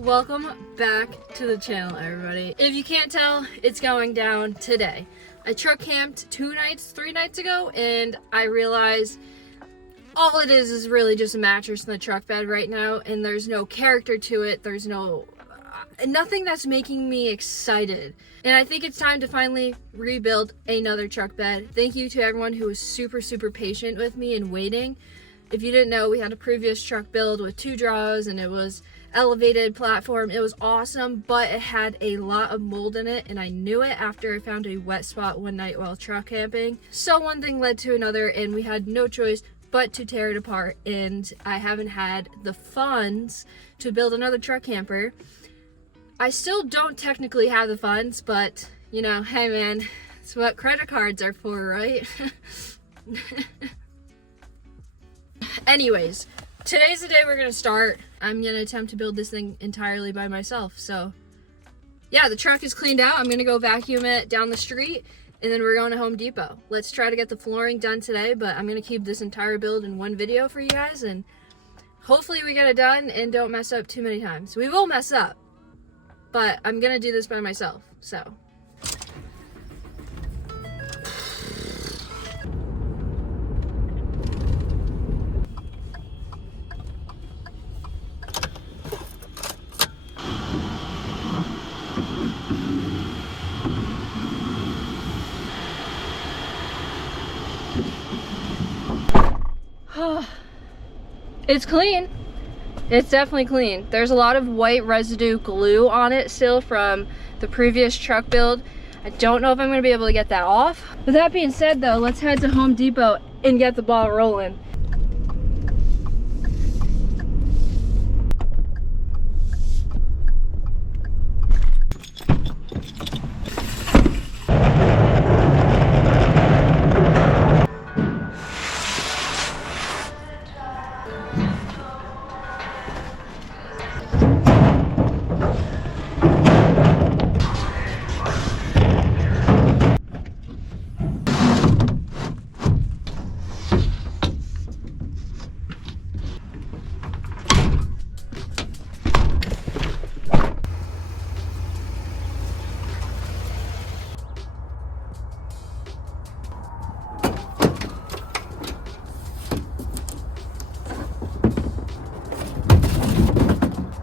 Welcome back to the channel, everybody. If you can't tell, it's going down today. I truck camped 3 nights ago, and I realized all it is really just a mattress in the truck bed right now, and there's no character to it. There's nothing that's making me excited. And I think it's time to finally rebuild another truck bed. Thank you to everyone who was super patient with me and waiting. If you didn't know, we had a previous truck build with 2 drawers, and it was elevated platform. It was awesome, but it had a lot of mold in it, and I knew it after I found a wet spot one night while truck camping. So one thing led to another, and we had no choice but to tear it apart, and I haven't had the funds to build another truck camper. I still don't technically have the funds, but you know, hey man, it's what credit cards are for, right? Anyways, today's the day we're gonna start. I'm gonna attempt to build this thing entirely by myself. So yeah, the truck is cleaned out. I'm gonna go vacuum it down the street, and then we're going to Home Depot. Let's try to get the flooring done today, but I'm gonna keep this entire build in one video for you guys, and hopefully we get it done and don't mess up too many times. We will mess up, but I'm gonna do this by myself, so. It's clean. It's definitely clean. There's a lot of white residue glue on it still from the previous truck build. I don't know if I'm gonna be able to get that off. With that being said though, let's head to Home Depot and get the ball rolling.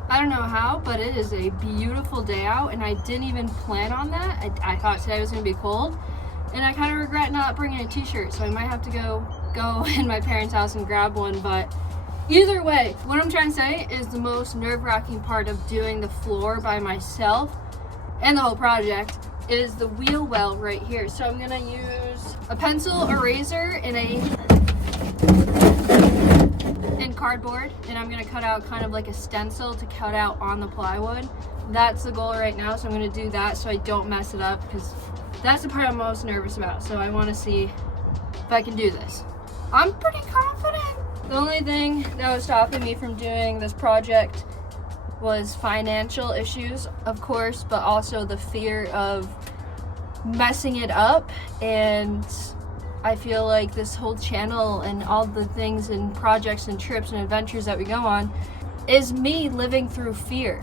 I don't know how, but it is a beautiful day out, and I didn't even plan on that. I thought today was gonna be cold, and I kind of regret not bringing a t-shirt, so I might have to go in my parents' house and grab one. But either way, what I'm trying to say is the most nerve-wracking part of doing the floor by myself and the whole project is the wheel well right here. So I'm gonna use a pencil eraser and cardboard, and I'm gonna cut out kind of like a stencil to cut out on the plywood. That's the goal right now, so I'm gonna do that so I don't mess it up, because that's the part I'm most nervous about. So I want to see if I can do this. I'm pretty confident. The only thing that was stopping me from doing this project was financial issues, of course, but also the fear of messing it up. And I feel like this whole channel and all the things and projects and trips and adventures that we go on is me living through fear.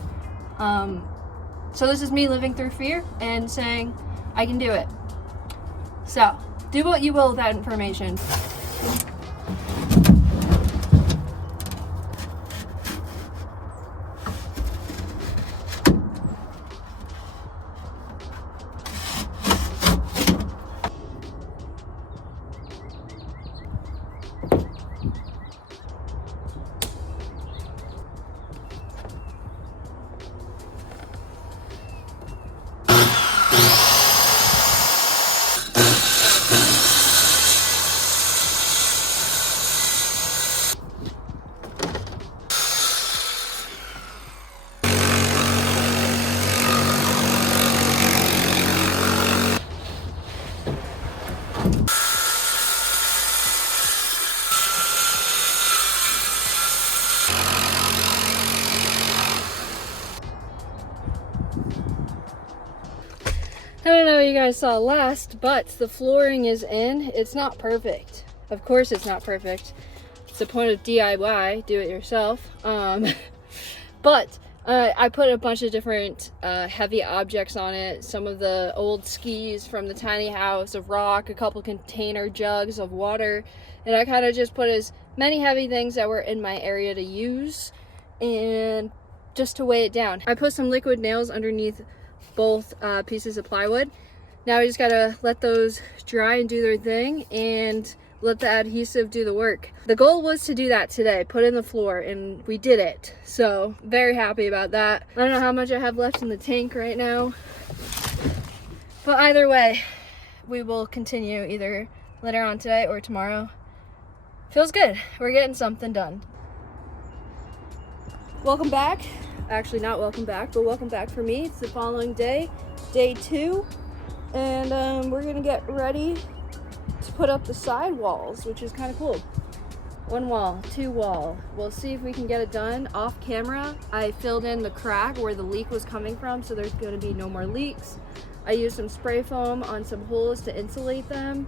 So this is me living through fear and saying I can do it. So do what you will with that information. I don't know what you guys saw last, but the flooring is in. It's not perfect. Of course it's not perfect. It's the point of DIY, do it yourself. But I put a bunch of different heavy objects on it. Some of the old skis from the tiny house, of rock, a couple container jugs of water, and I kind of just put as many heavy things that were in my area to use, and just to weigh it down. I put some liquid nails underneath both pieces of plywood. Now I just gotta let those dry and do their thing, and let the adhesive do the work. The goal was to do that today, put in the floor, and we did it. So very happy about that. I don't know how much I have left in the tank right now, but either way, we will continue either later on today or tomorrow. Feels good. We're getting something done. Welcome back. Actually, not welcome back, but welcome back for me. It's the following day, day 2, and we're gonna get ready to put up the side walls, which is kind of cool. 1 wall, 2 wall. We'll see if we can get it done off camera. I filled in the crack where the leak was coming from, so there's going to be no more leaks. I used some spray foam on some holes to insulate them,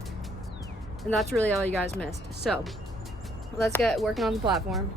and that's really all you guys missed. So let's get working on the platform.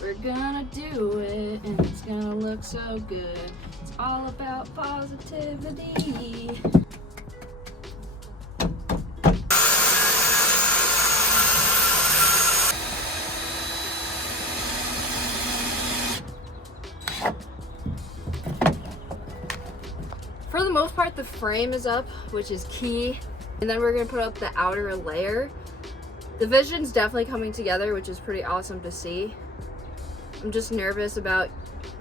We're gonna do it, and it's gonna look so good. It's all about positivity. For the most part, the frame is up, which is key, and then we're gonna put up the outer layer. The vision's definitely coming together, which is pretty awesome to see. I'm just nervous about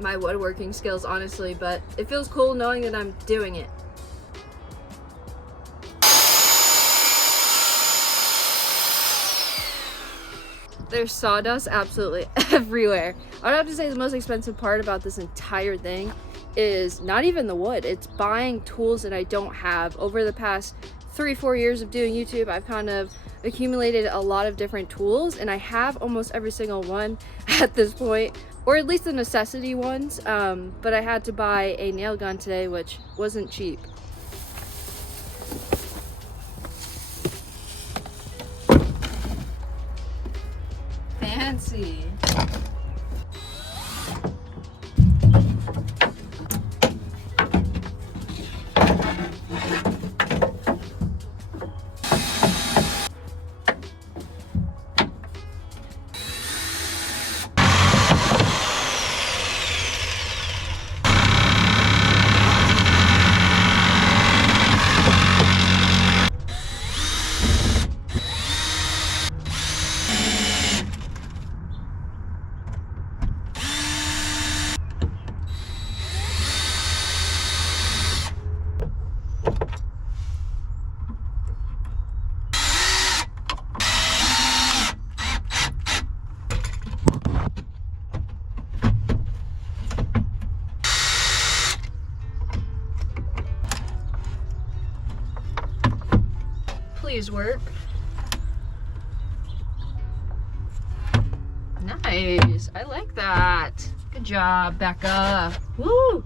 my woodworking skills, honestly, but it feels cool knowing that I'm doing it. There's sawdust absolutely everywhere. I would have to say the most expensive part about this entire thing is not even the wood. It's buying tools that I don't have. Over the past 3-4 years of doing YouTube, I've kind of accumulated a lot of different tools, and I have almost every single one at this point, or at least the necessity ones, but I had to buy a nail gun today, which wasn't cheap. Fancy. Please work. Nice. I like that. Good job, Becca. Woo!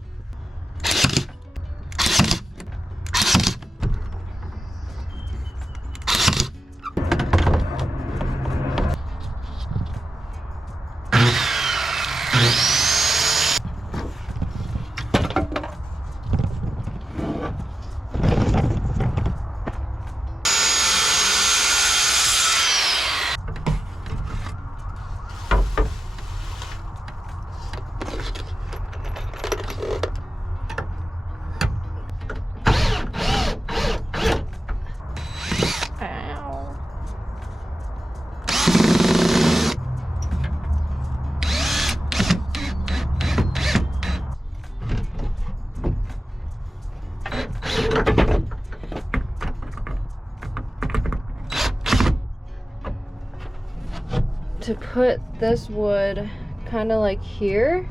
To put this wood kind of like here,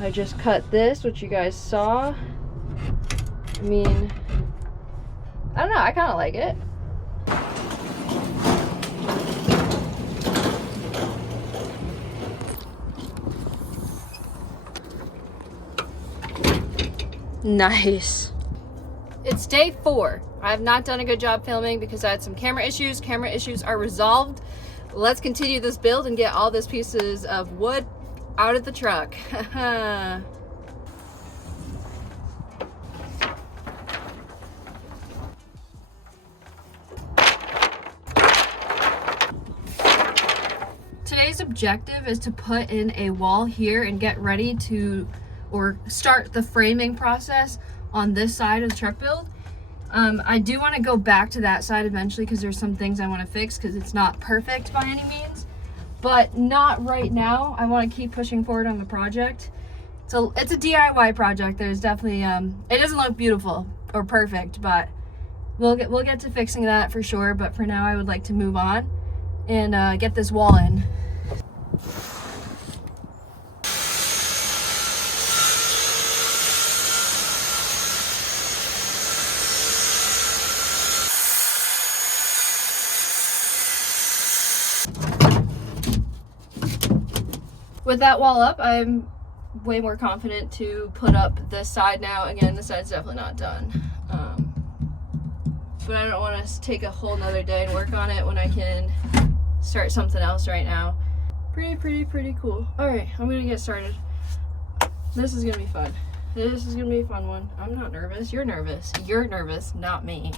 I just cut this, which you guys saw. I mean, I don't know, I kind of like it. Nice. It's day 4. I have not done a good job filming because I had some camera issues. Camera issues are resolved. Let's continue this build and get all these pieces of wood out of the truck. Today's objective is to put in a wall here and get ready to, or start the framing process on this side of the truck build. I do want to go back to that side eventually because there's some things I want to fix because it's not perfect by any means, but not right now. I want to keep pushing forward on the project. So it's a DIY project. There's definitely it doesn't look beautiful or perfect, but we'll get to fixing that for sure. But for now, I would like to move on and get this wall in. With that wall up, I'm way more confident to put up this side now. Again, this side's definitely not done. But I don't want to take a whole nother day and work on it when I can start something else right now. Pretty cool. Alright, I'm gonna get started. This is gonna be fun. This is gonna be a fun one. I'm not nervous. You're nervous. You're nervous, not me.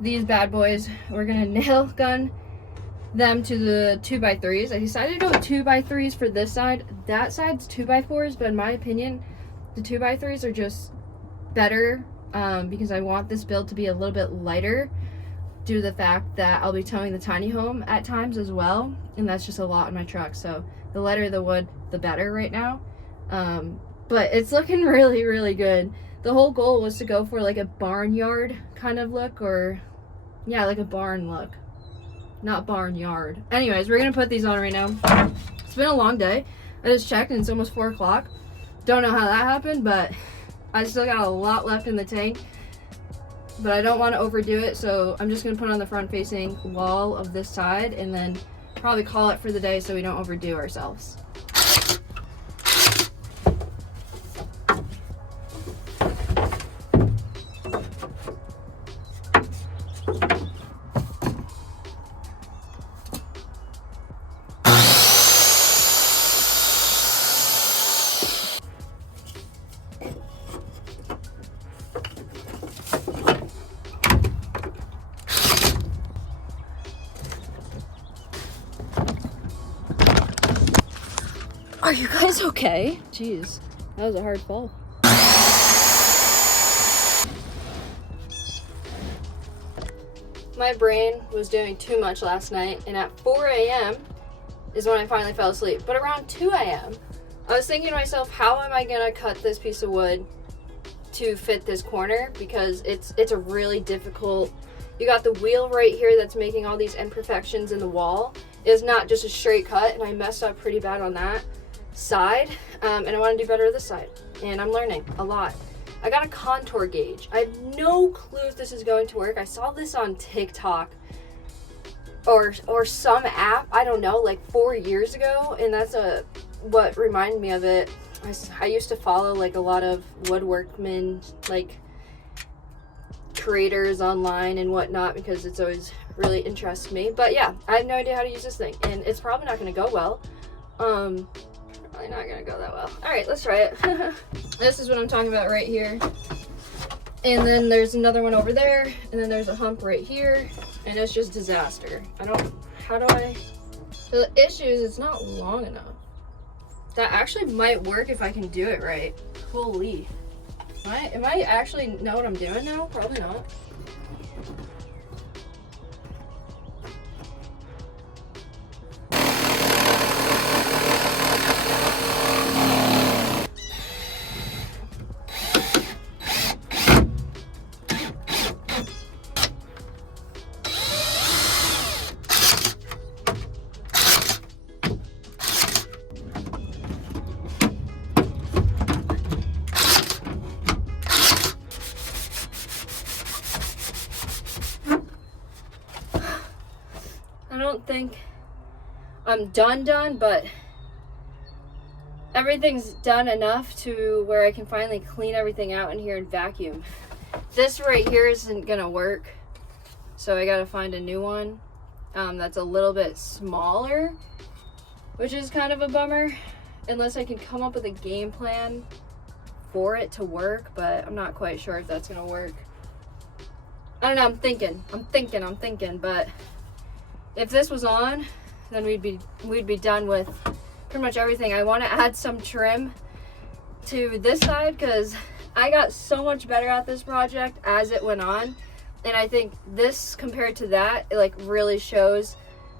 These bad boys, we're gonna nail gun them to the 2x3s. I decided to go with 2x3s for this side. That side's 2x4s, but in my opinion, the 2x3s are just better because I want this build to be a little bit lighter due to the fact that I'll be towing the tiny home at times as well, and that's just a lot in my truck. So the lighter the wood, the better right now. But it's looking really good. The whole goal was to go for like a barnyard kind of look, or yeah, like a barn look, not barnyard. Anyways, we're gonna put these on right now. It's been a long day. I just checked and it's almost 4 o'clock. Don't know how that happened, but I still got a lot left in the tank, but I don't want to overdo it, so I'm just gonna put on the front facing wall of this side and then probably call it for the day so we don't overdo ourselves. Are you guys okay? Jeez, that was a hard fall. My brain was doing too much last night, and at 4 a.m. is when I finally fell asleep. But around 2 a.m., I was thinking to myself, how am I gonna cut this piece of wood to fit this corner? Because it's a really difficult, you got the wheel right here that's making all these imperfections in the wall. It's not just a straight cut, and I messed up pretty bad on that side, and I want to do better this side, and I'm learning a lot. I got a contour gauge. I have no clue if this is going to work. I saw this on TikTok or some app, I don't know, like 4 years ago, and that's what reminded me of it. I used to follow like a lot of woodworkmen, like creators online and whatnot, because it's always really interests me. But yeah, I have no idea how to use this thing, and it's probably not going to go well. Probably not going to go that well. All right, let's try it. This is what I'm talking about right here. And then there's another one over there, and then there's a hump right here, and it's just disaster. The issue is it's not long enough. That actually might work if I can do it right. Holy. Am I actually know what I'm doing now? Probably not. I don't think I'm done, but everything's done enough to where I can finally clean everything out in here and vacuum. This right here isn't gonna work, so I gotta find a new one that's a little bit smaller, which is kind of a bummer, unless I can come up with a game plan for it to work, but I'm not quite sure if that's gonna work. I don't know, I'm thinking, but if this was on, then we'd be done with pretty much everything. I want to add some trim to this side because I got so much better at this project as it went on, and I think this compared to that, it like really shows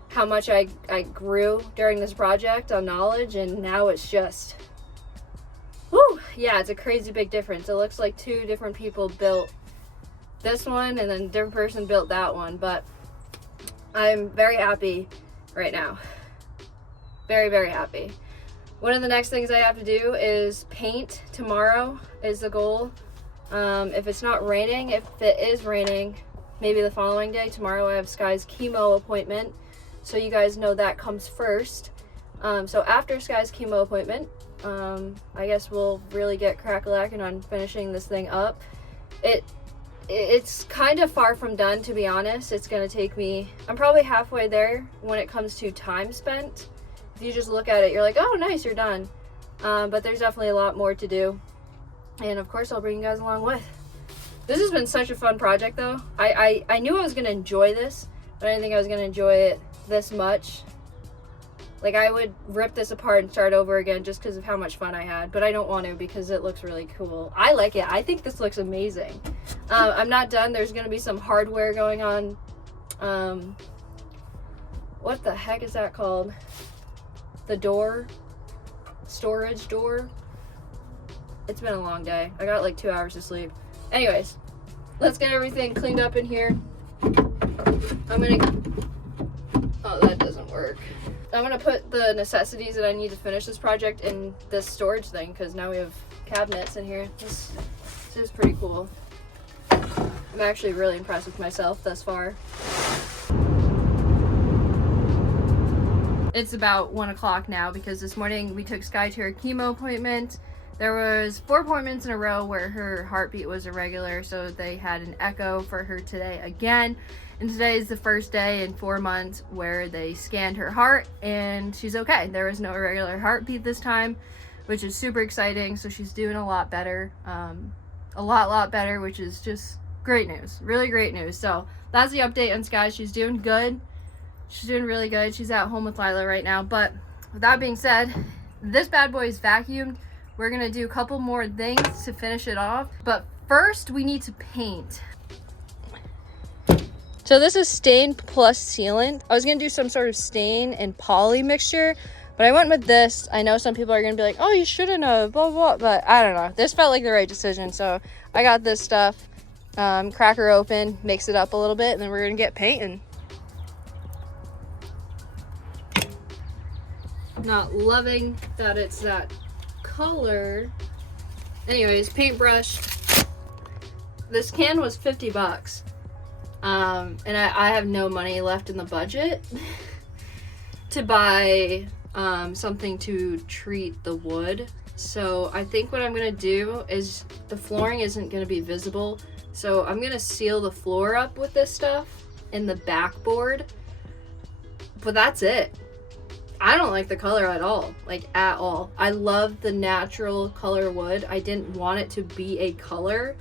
how much I grew during this project on knowledge, and now it's just, whoo, yeah, it's a crazy big difference. It looks like two different people built this one and then a different person built that one, but I'm very happy right now. Very, very happy. One of the next things I have to do is paint. Tomorrow is the goal. If it's not raining, if it is raining, maybe the following day. Tomorrow I have Sky's chemo appointment, so you guys know that comes first. So after Sky's chemo appointment, I guess we'll really get crack-a-lacking on finishing this thing up. It's kind of far from done, to be honest. It's gonna take me, I'm probably halfway there when it comes to time spent. If you just look at it, you're like, oh nice, you're done. But there's definitely a lot more to do. And of course I'll bring you guys along with. This has been such a fun project though. I knew I was gonna enjoy this, but I didn't think I was gonna enjoy it this much. Like, I would rip this apart and start over again just because of how much fun I had, but I don't want to because it looks really cool. I like it. I think this looks amazing. I'm not done. There's going to be some hardware going on. What the heck is that called? The door? Storage door? It's been a long day. I got like 2 hours of sleep. Anyways, let's get everything cleaned up in here. I'm going to... Oh, that doesn't work. I'm gonna put the necessities that I need to finish this project in this storage thing because now we have cabinets in here. This is pretty cool. I'm actually really impressed with myself thus far. It's about 1 o'clock now because this morning we took Sky to her chemo appointment. There was 4 appointments in a row where her heartbeat was irregular, so they had an echo for her today again. And today is the first day in 4 months where they scanned her heart and she's okay. There was no irregular heartbeat this time, which is super exciting. So she's doing a lot better, a lot better, which is just great news, really great news. So that's the update on Sky. She's doing good. She's doing really good. She's at home with Lila right now. But with that being said, this bad boy is vacuumed. We're gonna do a couple more things to finish it off. But first we need to paint. So this is stain plus sealant. I was gonna do some sort of stain and poly mixture, but I went with this. I know some people are gonna be like, oh, you shouldn't have, blah, blah, but I don't know. This felt like the right decision. So I got this stuff, crack her open, mix it up a little bit, and then we're gonna get painting. Not loving that it's that color. Anyways, paintbrush. This can was 50 bucks. And I have no money left in the budget to buy something to treat the wood. So I think what I'm gonna do is, the flooring isn't gonna be visible, so I'm gonna seal the floor up with this stuff in the backboard. But that's it. I don't like the color at all, like at all. I love the natural color wood. I didn't want it to be a color.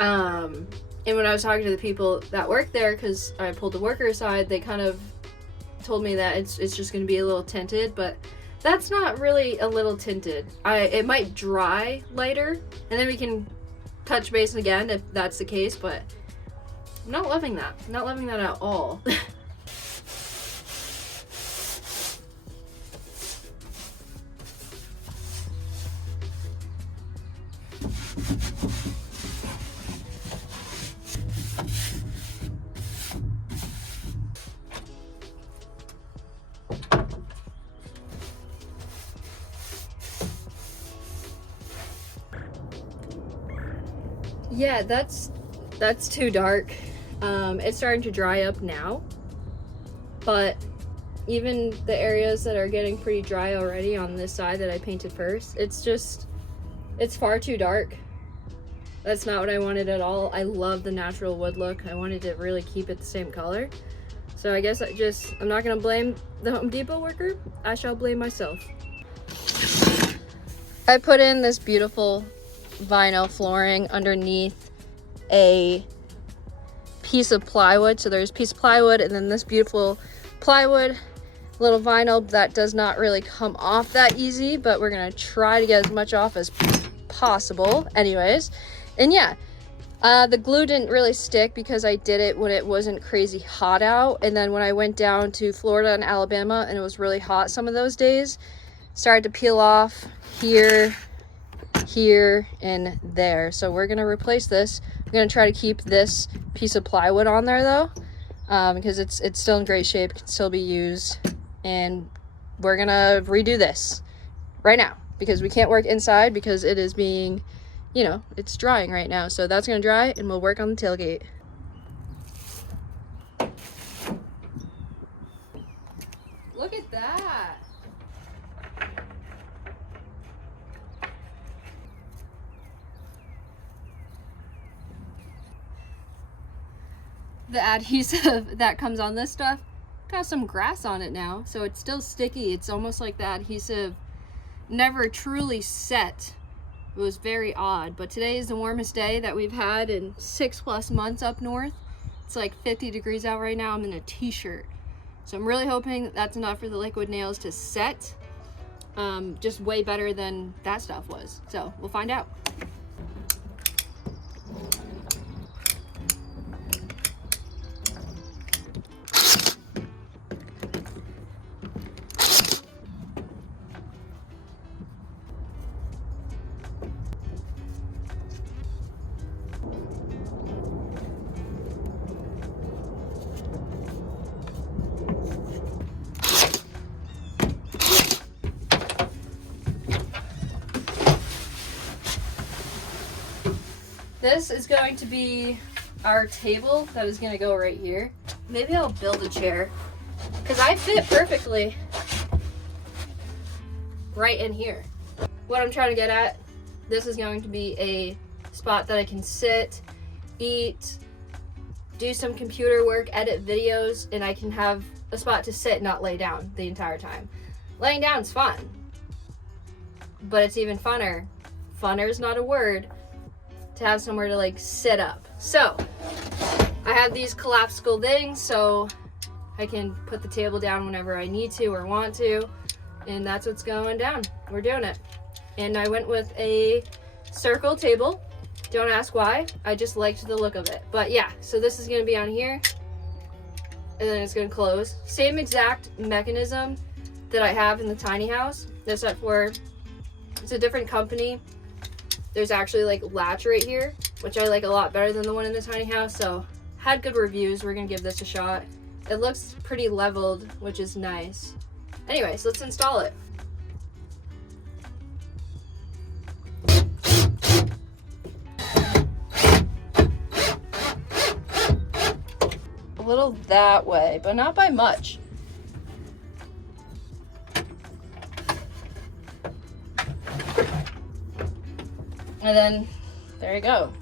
And when I was talking to the people that work there, because I pulled the worker aside, they kind of told me that it's just going to be a little tinted, but that's not really a little tinted. It might dry lighter, and then we can touch base again if that's the case, but I'm not loving that. I'm not loving that at all. Yeah, that's too dark. It's starting to dry up now, but even the areas that are getting pretty dry already on this side that I painted first, it's far too dark. That's not what I wanted at all. I love the natural wood look. I wanted to really keep it the same color. So I guess I'm not gonna blame the Home Depot worker. I shall blame myself. I put in this beautiful vinyl flooring underneath a piece of plywood. So there's a piece of plywood and then this beautiful plywood, little vinyl that does not really come off that easy, but we're gonna try to get as much off as possible anyways. And yeah, the glue didn't really stick because I did it when it wasn't crazy hot out, and then when I went down to Florida and Alabama and it was really hot some of those days, started to peel off here, and there. So we're gonna replace this. I'm gonna try to keep this piece of plywood on there though, because it's still in great shape, can still be used, and we're gonna redo this right now because we can't work inside because it is being, you know, it's drying right now. So that's gonna dry and we'll work on the tailgate. Look at that. The adhesive that comes on this stuff got some grass on it now, so it's still sticky. It's almost like the adhesive never truly set. It was very odd, but today is the warmest day that we've had in 6+ months up north. It's like 50 degrees out right now. I'm in a t-shirt, so I'm really hoping that that's enough for the liquid nails to set. Just way better than that stuff was, so we'll find out. This is going to be our table that is going to go right here. Maybe I'll build a chair because I fit perfectly right in here. What I'm trying to get at, this is going to be a spot that I can sit, eat, do some computer work, edit videos, and I can have a spot to sit, not lay down the entire time. Laying down is fun, but it's even funner. Funner is not a word. To have somewhere to like sit up. So I have these collapsible things so I can put the table down whenever I need to or want to, and that's what's going down. We're doing it. And I went with a circle table. Don't ask why, I just liked the look of it. But yeah, so this is going to be on here and then it's going to close. Same exact mechanism that I have in the tiny house, except for it's a different company. There's actually like latch right here, which I like a lot better than the one in the tiny house. So had good reviews. We're gonna give this a shot. It looks pretty leveled, which is nice. Anyways, let's install it. A little that way, but not by much. And then, there you go.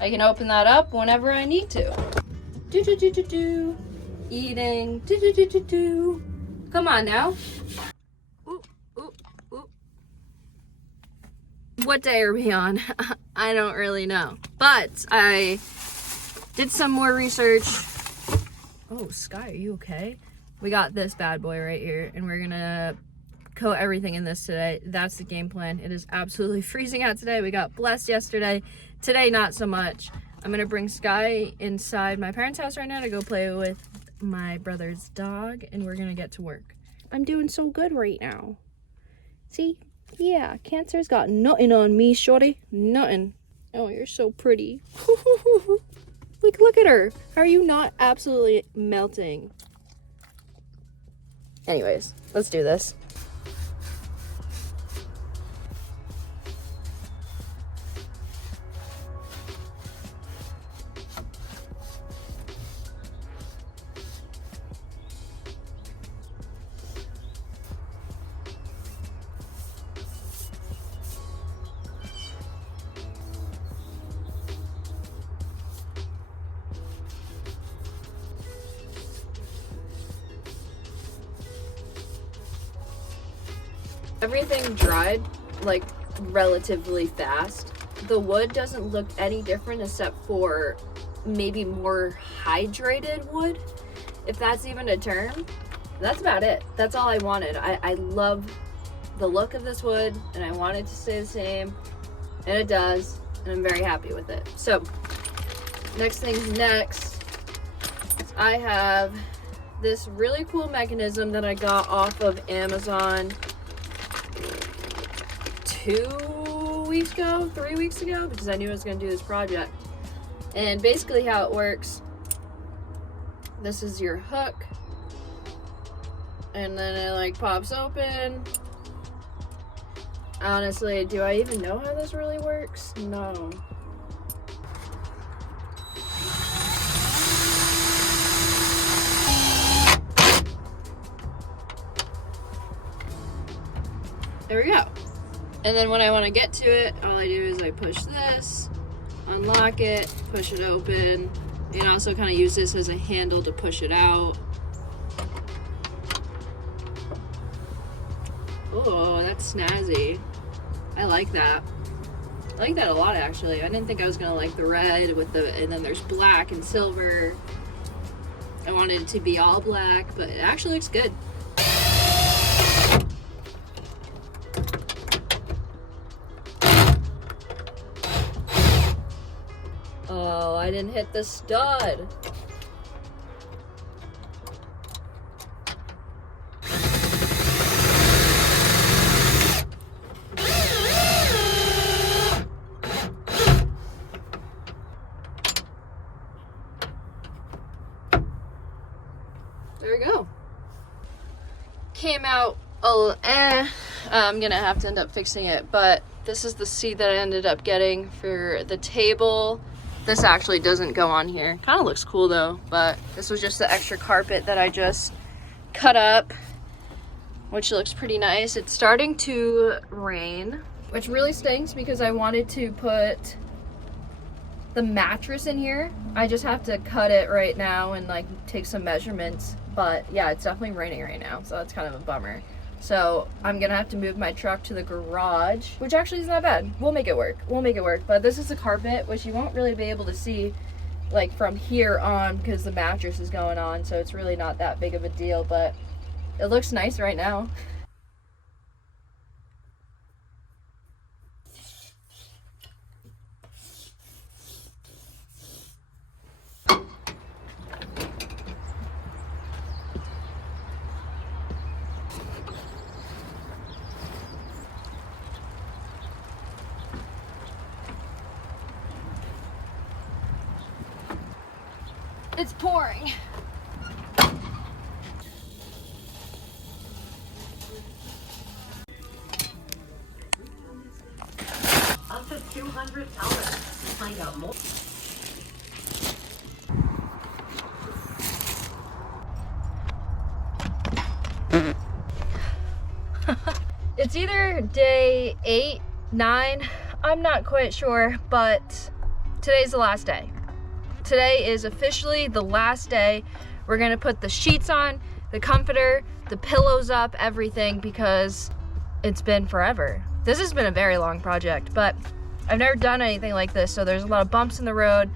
I can open that up whenever I need to. Do-do-do-do-do. Eating. Do-do-do-do-do. Come on now. Ooh, ooh, ooh. What day are we on? I don't really know. But I did some more research. Oh, Sky, are you okay? We got this bad boy right here, and we're gonna coat everything in this today. That's the game plan. It is absolutely freezing out today. We got blessed yesterday. Today, not so much. I'm gonna bring Sky inside my parents' house right now to go play with my brother's dog, and we're gonna get to work. I'm doing so good right now. See? Yeah, Cancer's got nothing on me, shorty. Nothing. Oh, you're so pretty. Look at her. Are you not absolutely melting? Anyways, let's do this. Everything dried like relatively fast. The wood doesn't look any different except for maybe more hydrated wood, if that's even a term. That's about it. That's all I wanted. I love the look of this wood and I want it to stay the same, and it does, and I'm very happy with it. So next things next, I have this really cool mechanism that I got off of Amazon 3 weeks ago, because I knew I was going to do this project. And basically how it works, this is your hook, and then it like pops open. Honestly, do I even know how this really works? No. There we go. And then when I want to get to it, all I do is I push this, unlock it, push it open, and also kind of use this as a handle to push it out. Oh, that's snazzy. I like that. I like that a lot, actually. I didn't think I was gonna like the red with the, and then there's black and silver. I wanted it to be all black, but it actually looks good. Oh, I didn't hit the stud. There we go. Came out I'm gonna have to end up fixing it, but this is the seat that I ended up getting for the table. This actually doesn't go on here. Kind of looks cool though, but this was just the extra carpet that I just cut up, which looks pretty nice. It's starting to rain, which really stinks because I wanted to put the mattress in here. I just have to cut it right now and like take some measurements, but yeah, it's definitely raining right now, so that's kind of a bummer. So I'm gonna have to move my truck to the garage, which actually is not bad. We'll make it work. But this is the carpet, which you won't really be able to see like from here on because the mattress is going on, so it's really not that big of a deal, but it looks nice right now. It's pouring. Up to $200. Find out more. It's either day 8, 9, I'm not quite sure, but today's the last day. Today is officially the last day. We're gonna put the sheets on, the comforter, the pillows up, everything, because it's been forever. This has been a very long project, but I've never done anything like this, so there's a lot of bumps in the road.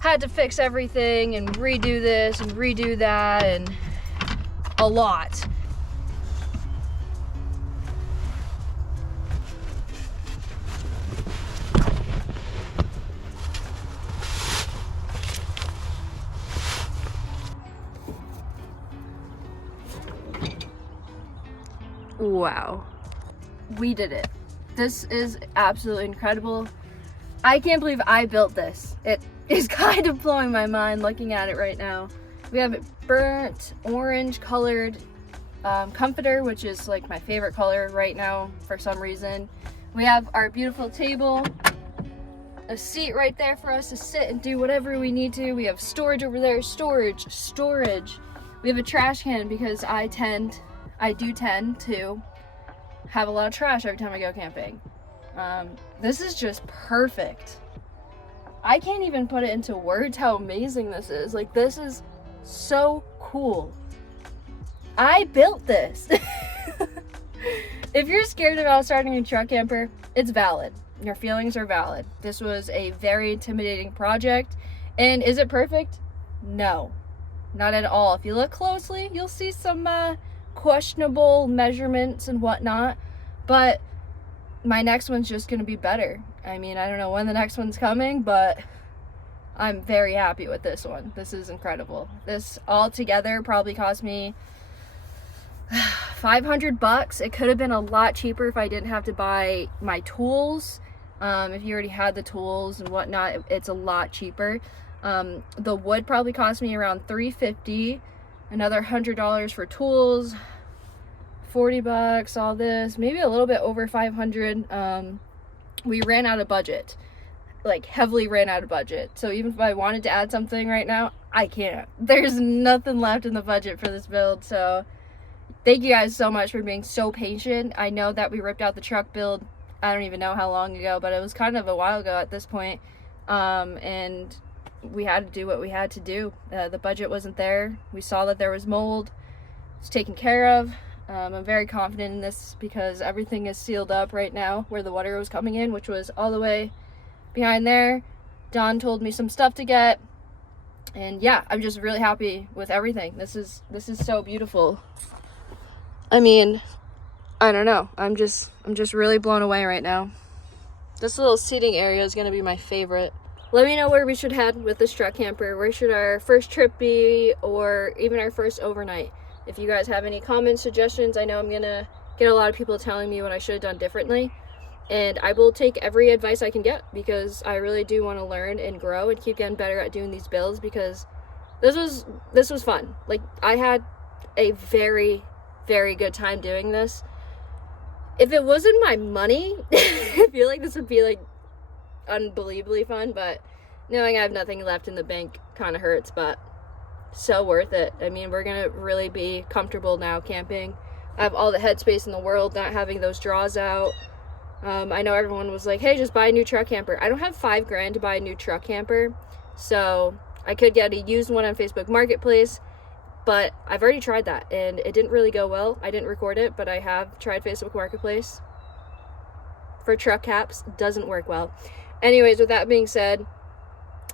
Had to fix everything and redo this and redo that, and a lot. Wow, we did it. This is absolutely incredible. I can't believe I built this. It is kind of blowing my mind looking at it right now. We have burnt orange colored comforter, which is like my favorite color right now for some reason. We have our beautiful table, a seat right there for us to sit and do whatever we need to. We have storage over there, storage. We have a trash can because I do tend to have a lot of trash every time I go camping. This is just perfect. I can't even put it into words how amazing this is. Like, this is so cool. I built this. If you're scared about starting a truck camper, it's valid. Your feelings are valid. This was a very intimidating project. And is it perfect? No, not at all. If you look closely, you'll see some questionable measurements and whatnot, but my next one's just gonna be better. I mean, I don't know when the next one's coming, but I'm very happy with this one. This is incredible. This all together probably cost me $500. It could have been a lot cheaper if I didn't have to buy my tools. If you already had the tools and whatnot, it's a lot cheaper. The wood probably cost me around $350. Another $100 for tools, $40, all this, maybe a little bit over 500. We ran out of budget, like heavily ran out of budget. So even if I wanted to add something right now, I can't. There's nothing left in the budget for this build. So thank you guys so much for being so patient. I know that we ripped out the truck build, I don't even know how long ago, but it was kind of a while ago at this point. And we had to do what we had to do. The budget wasn't there. We saw that there was mold. It's taken care of. I'm very confident in this because everything is sealed up right now where the water was coming in, which was all the way behind there. Don told me some stuff to get, and yeah, I'm just really happy with everything. This is so beautiful. I mean, I don't know. I'm just really blown away right now. This little seating area is gonna be my favorite. Let me know where we should head with this truck camper. Where should our first trip be, or even our first overnight? If you guys have any comments, suggestions, I know I'm gonna get a lot of people telling me what I should have done differently, and I will take every advice I can get because I really do want to learn and grow and keep getting better at doing these builds because this was fun. Like, I had a very, very good time doing this. If it wasn't my money, I feel like this would be like unbelievably fun, but knowing I have nothing left in the bank kind of hurts, but so worth it. I mean, we're gonna really be comfortable now camping. I have all the headspace in the world, not having those draws out. I know everyone was like, hey, just buy a new truck camper. I don't have $5,000 to buy a new truck camper, so I could get a used one on Facebook Marketplace, but I've already tried that and it didn't really go well. I didn't record it, but I have tried Facebook Marketplace for truck caps. Doesn't work well. Anyways, with that being said,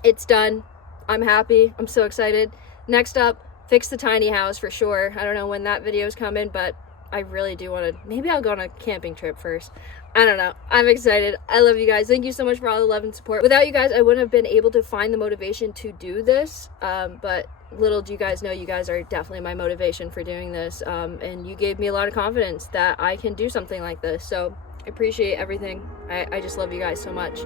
it's done. I'm happy. I'm so excited. Next up, fix the tiny house for sure. I don't know when that video is coming, but I really do want to. Maybe I'll go on a camping trip first. I don't know. I'm excited. I love you guys. Thank you so much for all the love and support. Without you guys, I wouldn't have been able to find the motivation to do this. But little do you guys know, you guys are definitely my motivation for doing this. And you gave me a lot of confidence that I can do something like this. So I appreciate everything. I just love you guys so much.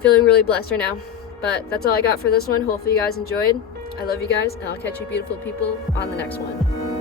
Feeling really blessed right now. But that's all I got for this one. Hopefully you guys enjoyed. I love you guys, and I'll catch you beautiful people on the next one.